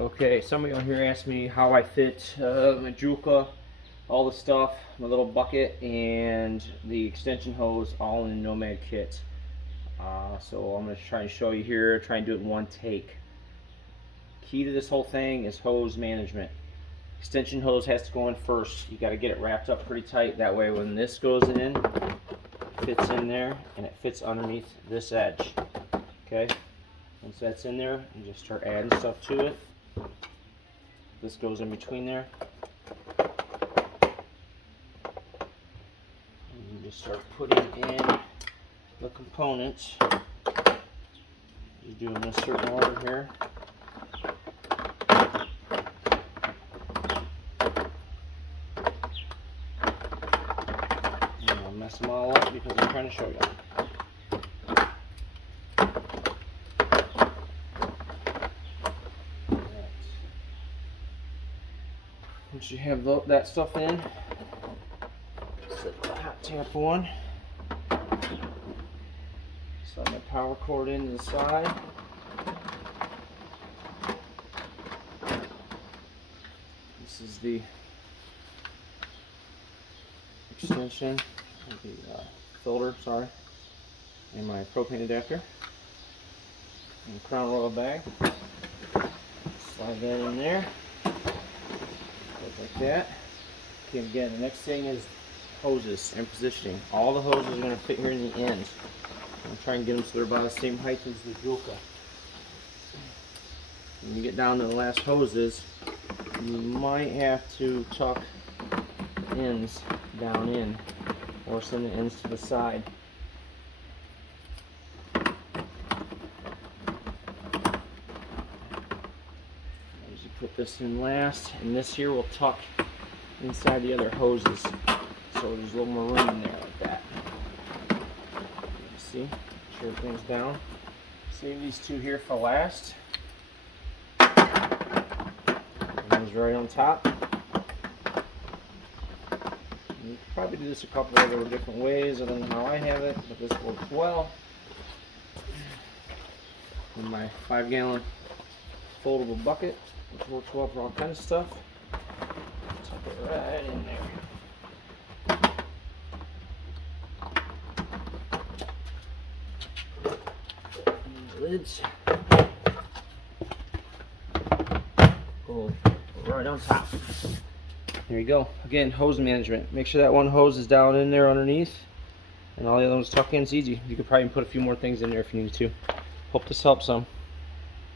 Okay, somebody on here asked me how I fit my Joolca, all the stuff, my little bucket, and the extension hose all in a Nomad kit. So I'm going to try and show you here, try and do it in one take. Key to this whole thing is hose management. Extension hose has to go in first. You got to get it wrapped up pretty tight. That way when this goes in, it fits in there and it fits underneath this edge. Okay? Once that's in there, you just start adding stuff to it. This goes in between there. And you just start putting in the components. You do them in a certain order here. And I'll mess them all up because I'm trying to show you. Once you have that stuff in, set the hot tap on. Slide my power cord into the side. This is the extension, the filter, sorry, and my propane adapter. And crown royal bag. Slide that in there. Like that. Okay, again, the next thing is hoses and positioning. All the hoses are going to fit here in the ends. I'm trying to get them so they're about the same height as the Joolca. When you get down to the last hoses, you might have to tuck ends down in or send the ends to the side. Put this in last, and this here will tuck inside the other hoses, so there's a little more room in there like that. You see, sure everything's down. Save these two here for last. One's right on top. You can probably do this a couple other different ways other than how I have it, but this works well. And my 5-gallon foldable bucket, which works well for all kinds of stuff. Tuck it right in there. And the lids go right on top. There you go. Again, hose management. Make sure that one hose is down in there underneath, and all the other ones tuck in. It's easy. You could probably put a few more things in there if you need to. Hope this helps some.